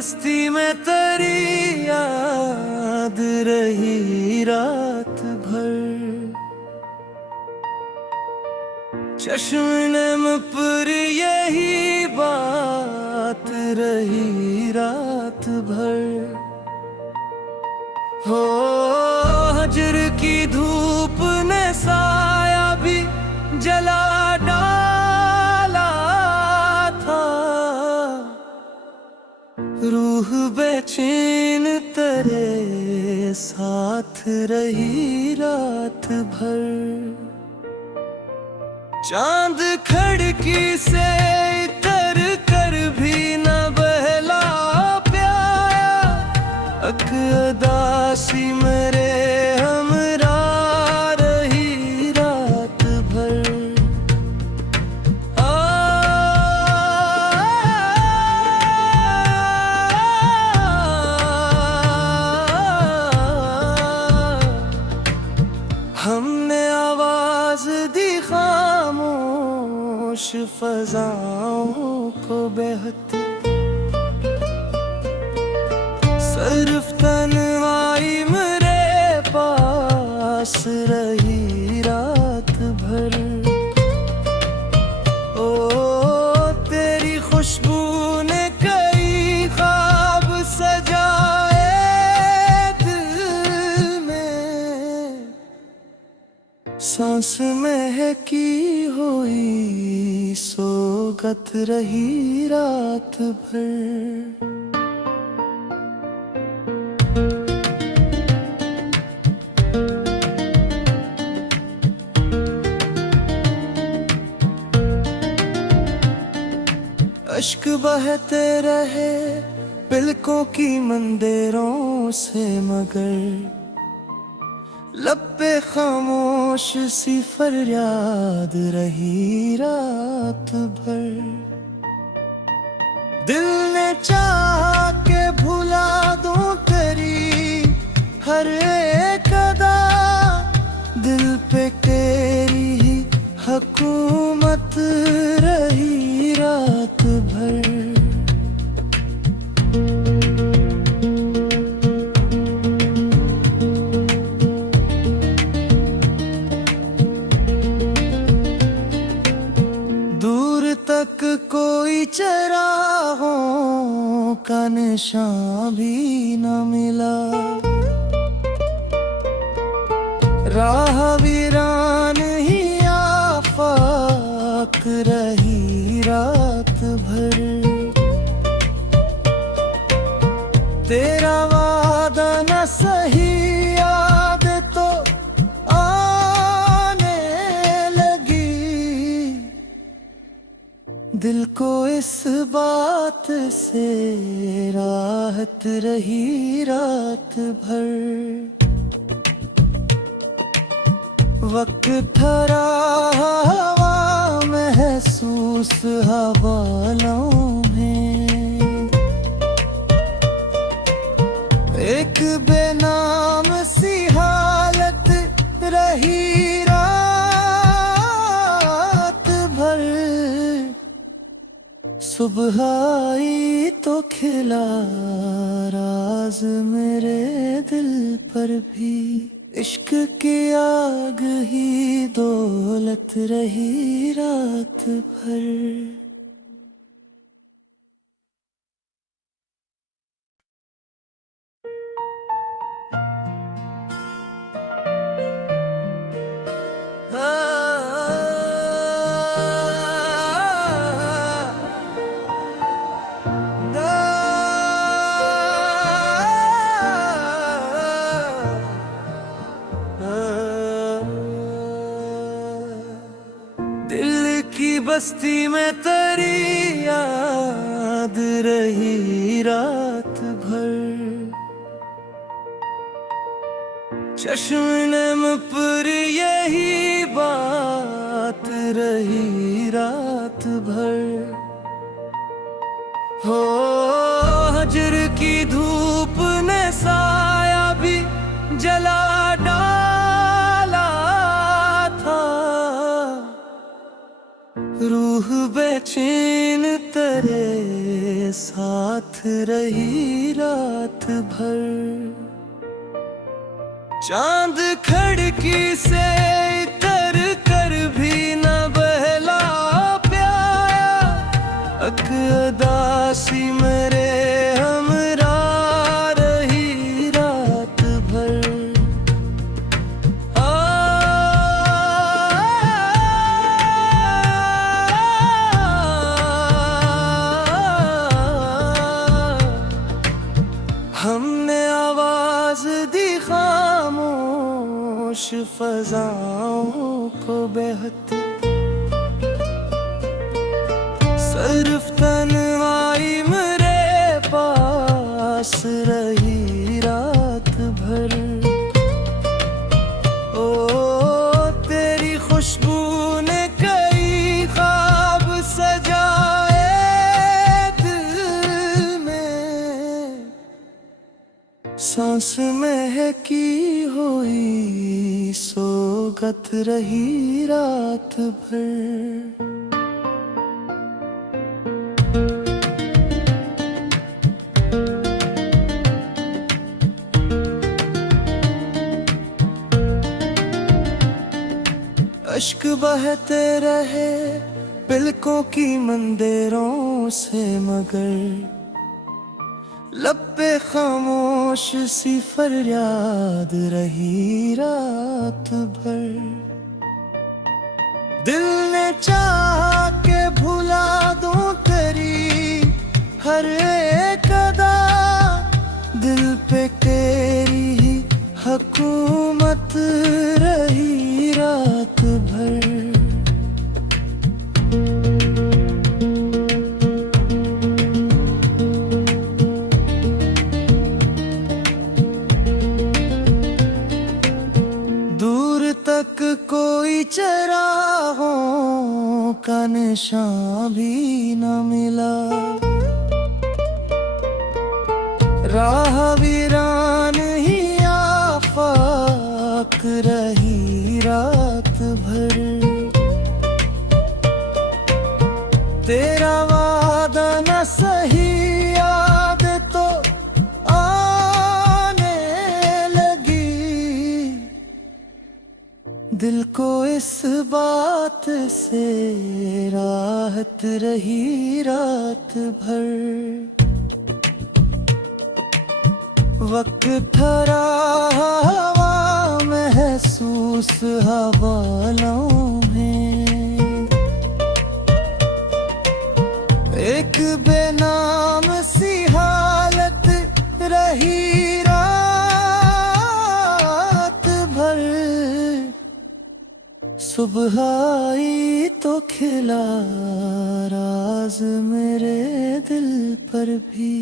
बस्ती में तेरी याद रही रात भर। चश्म पर यही बात रही रात भर। हो हजर की धूप ने साया भी जला डाला था। रूह बेचैन तेरे साथ रही रात भर। चांद खिड़की से कर कर भी न बहला प्याया। अदासी मेरे हमरा रही रात भर। हमने आवाज दी खामोश फजाओं को बेहद। सिर्फ तन्हाई मेरे पास रही रात भर। ओ तेरी खुशबू ने कई ख्वाब सजाए दिल में। सांस महकी हुई सोगत रही रात भर। अश्क बहते रहे पलकों की मंदिरों से, मगर लब पे खामोश सी फरियाद रही रात भर। दिल ने चाहा के भुला दूं तेरी हर एक अदा। दिल पे तेरी ही हुकूमत रही रात भर। दूर तक कोई चराहों का निशान भी न मिला। राह वीरान ही आफाक रही रात भर। तेरा वादा न सही याद तो आने लगी। दिल को इस बात से राहत रही रात भर। वक्त ठहरा हवा महसूस हवालों में। एक बेनाम सी हालत रही रात भर। सुबह आई तो खिला राज मेरे दिल पर भी। इश्क की आग ही दौलत रही रात भर। दिल की बस्ती में तेरी याद रही रात भर। चश्म पर यही बात रही रात भर। हो हजर की धूप ने साया भी जला डाला था। रूह बेचैन तेरे साथ साथ रही रात भर। चांद खिड़की से कर कर भी न बहला प्याया, अदासी मेरे हमरा रही रात भर। हमने आवाज दी खामोश फजाओं को बेहद, सिर्फ तन्हाई मेरे पास रही रात भर। ओ तेरी खुशबू ने कई ख्वाब सजाए दिल में, सांस महकी हुई सोगत रही रात भर। अश्क बहते रहे पलकों की मंदिरों से, मगर लब पे खामोश सी फरियाद रही रात भर। दिल ने चाहा के भुला दूं तेरी हर एक अदा, दिल पे तेरी ही हुकूमत रही रात भर। दूर तक कोई चराहों का निशान भी न मिला, राह वीरान ही आफाक रही रात भर। तेरा वादा न सही याद तो आने लगी, दिल को इस बात से राहत रही रात भर। वक्त ठहरा हवा महसूस हवालों में, एक बेनाम सी हालत रही रात भर। सुबह आई तो खिला राज मेरे दिल पर भी,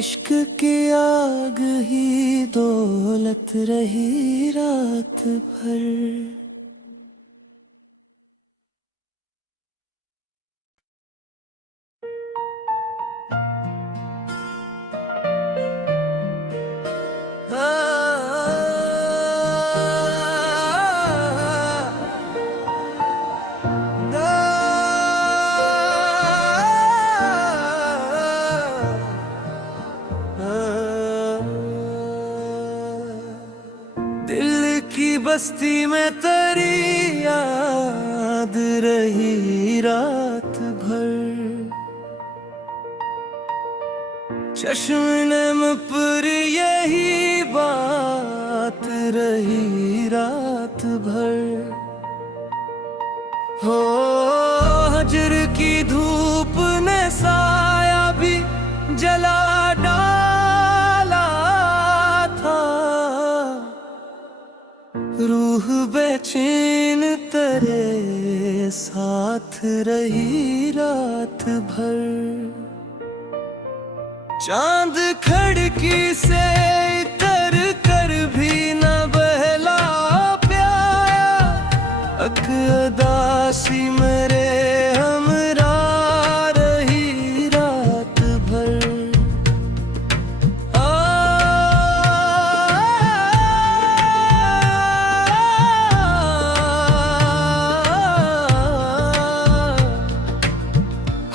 इश्क की आग ही दौलत रही रात भर। बस्ती में तेरी याद रही रात भर। चश्म पर यही बात रही रात भर। हो हजर की धूप ने साया भी जला डाला था, रूह बेचैन तेरे साथ रही रात भर। चांद खिड़की से कर कर भी न बहला प्याया, अदासी मेरे हमरा रही रात भर।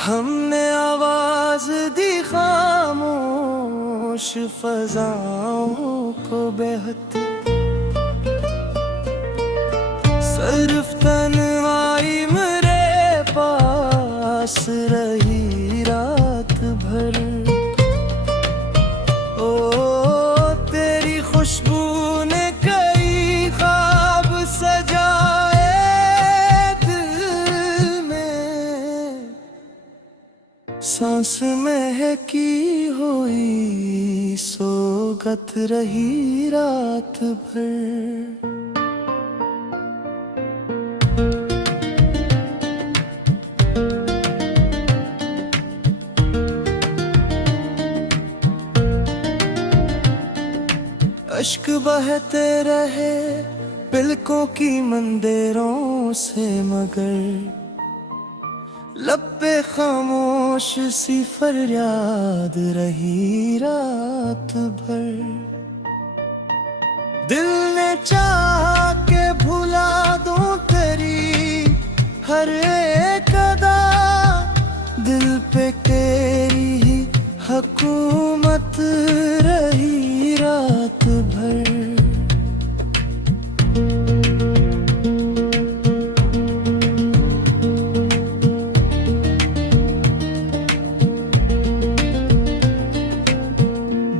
हमने आवाज दी खामोश फजाओं को बेहद सिर्फ तन्हाई मेरे पास रही रात भर। ओ तेरी खुशबू ने कई ख्वाब सजाए दिल में, सांस महकी हुई सोगत रही रात भर। अश्क बहते रहे पलकों की मंदिरों से, मगर लब पे खामोश सी फरियाद रही रात भर। दिल ने चाहा के भुला दूं तेरी हर एक अदा, दिल पे तेरी ही हुकूमत रही रात भर।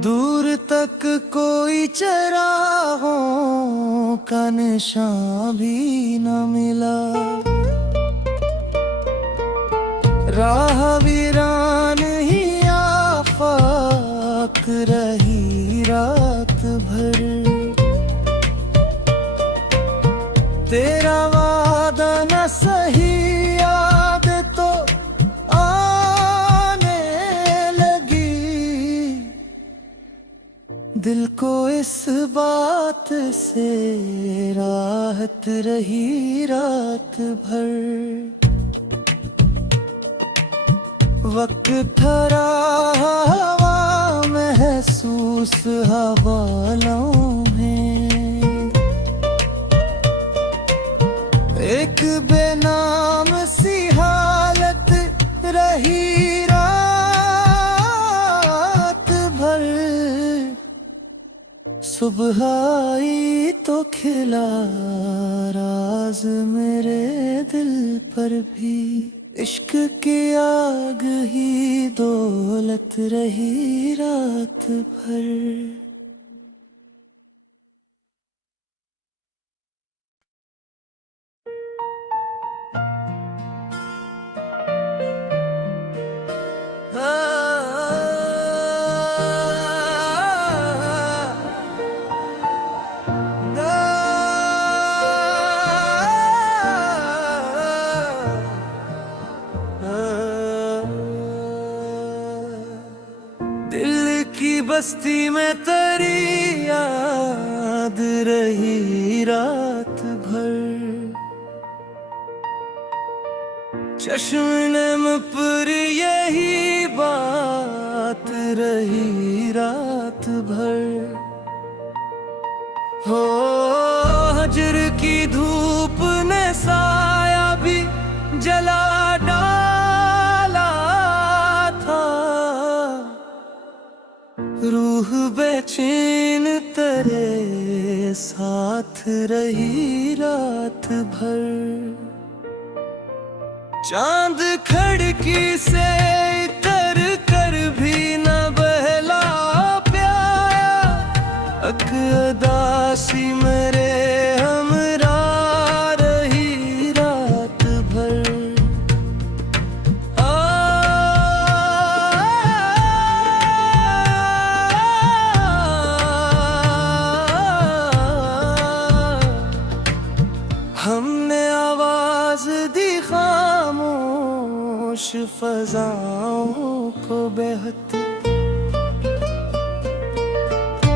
दूर तक कोई चराहों का निशान भी न मिला, राह वीरान ही आफाक रही रात भर। तेरा वादा न सही याद तो आने लगी, दिल को इस बात से राहत रही रात भर। वक्त ठहरा हवा महसूस हवालों में, एक बेनाम सी हालत रही रात भर। सुबह आई तो खिला राज मेरे दिल पर भी, इश्क की आग ही दौलत रही रात भर। बस्ती में तेरी याद रही रात भर। चश्म पर यही बात रही रात भर। हो हजर की धूप ने साया भी जला डाला था, रूह बेचैन तेरे साथ रही रात भर। चांद खिड़की से कर कर भी न बहला प्याया, अदासी मेरे हमरा रही रात भर। हमने आवाज दी खामोश फजाओं को बेहद,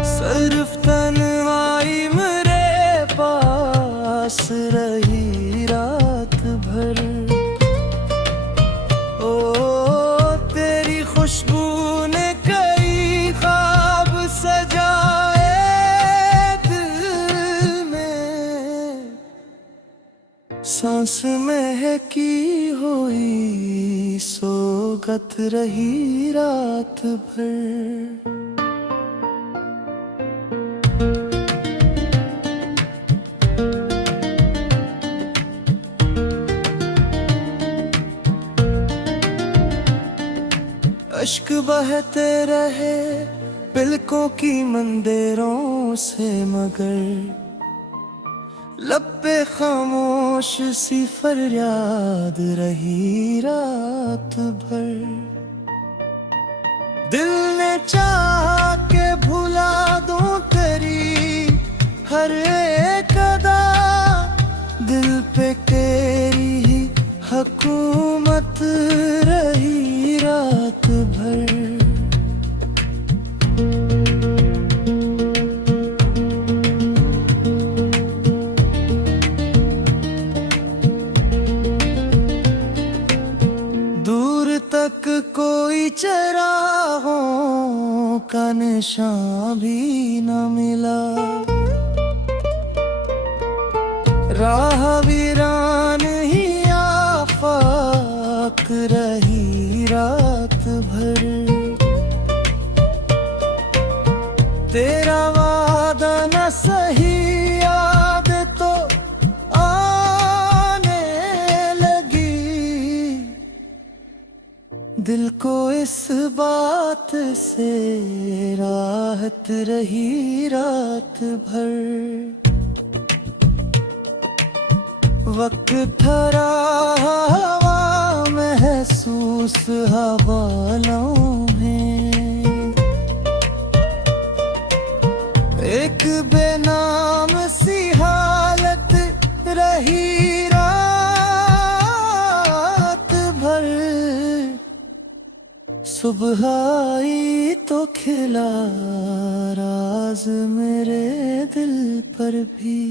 सिर्फ तन्हाई मेरे पास रही रात भर। ओ तेरी खुशबू ने कई ख्वाब सजाए दिल में, सांस महकी हुई, अश्क बहते रहे पलकों की मंदिरों से, मगर लब पे खामोश सी फरियाद रही रात भर। दिल ने चाहा के भुला दूं तेरी हर एक अदा, दिल पे तेरी ही हुकूमत रही रात भर। दूर तक कोई चराहों का निशान भी न मिला, राह वीरान ही आफाक रही रात भर। तेरा वादा न सही याद तो आने लगी, दिल को इस बात से राहत रही रात भर। वक्त ठहरा हवा महसूस हवालों में, एक बेनाम सी हालत रही रात भर। सुबह आई तो खिला राज मेरे दिल पर भी,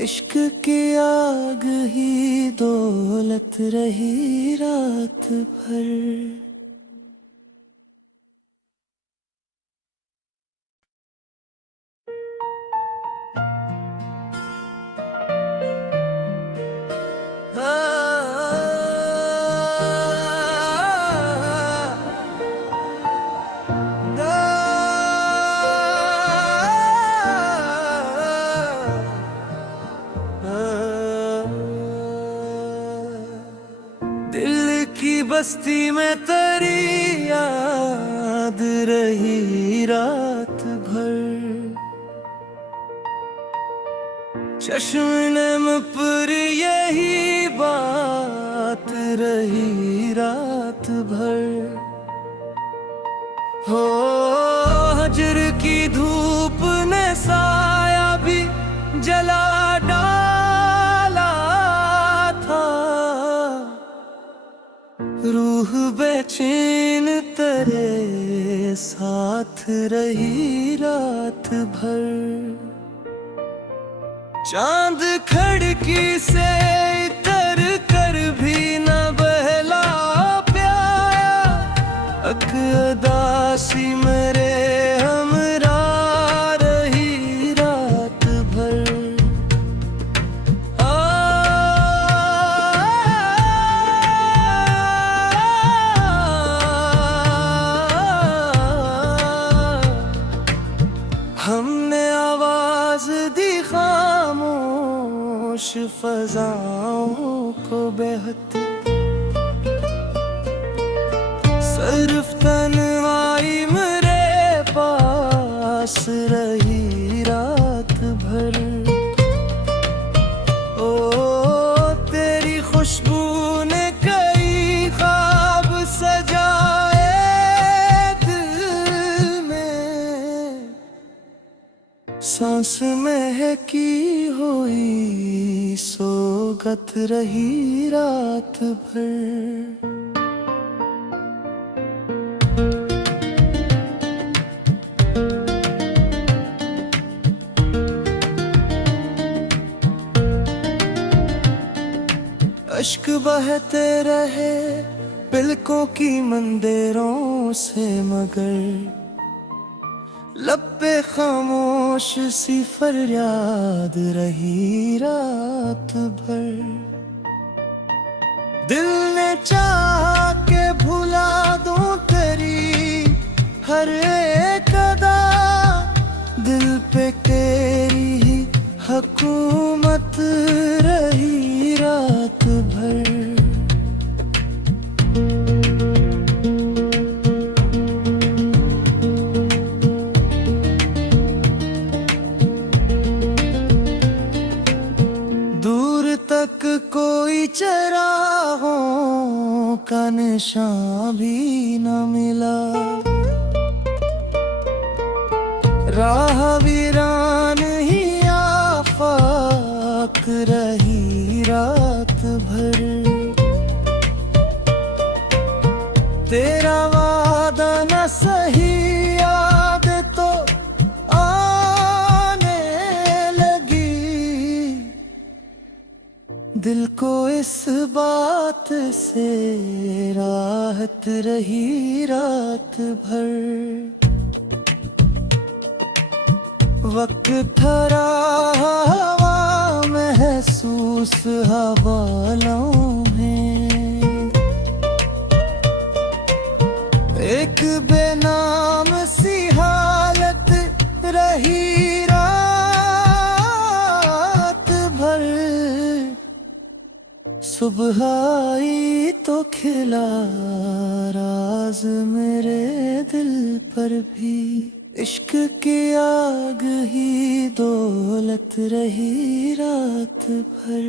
इश्क की आग ही दौलत रही रात भर। दिल की बस्ती में तेरी याद रही रात भर। चश्म पर यही बात रही रात भर। हो हजर की धूप ने साया भी जला डाला था, रूह बेचैन तेरे साथ रही रात भर। चांद खिड़की से इतर कर भी न बहला प्याया, अदासी मेरे हमरा रही रात भर। हमने आवाज दी खामोश फजाओं को बेहद, सिर्फ तन्हाई मेरे पास रही रात भर। ओ तेरी खुशबू ने कई ख्वाब सजाए दिल में, सांस महकी हुई सोगत रही रात भर। अश्क बहते रहे पलकों की मंदिरों से, मगर लब पे खामोश सी फरियाद रही रात भर। दिल ने चाहा के भुला दूं तेरी हर एक अदा, दिल पे तेरी ही हुकूमत रही रात भर। तक कोई चराहों का निशान भी न मिला। राह वीरान ही आफाक रही रात भर। तेरा वादा न सही याद तो आने लगी। दिल को इस बात से राहत रही रात भर। वक्त ठहरा हवा महसूस हवालों में। एक बेनाम सी हालत रही रात भर। सुबह आई तो खिला राज मेरे दिल पर भी। इश्क की आग ही दौलत रही रात भर।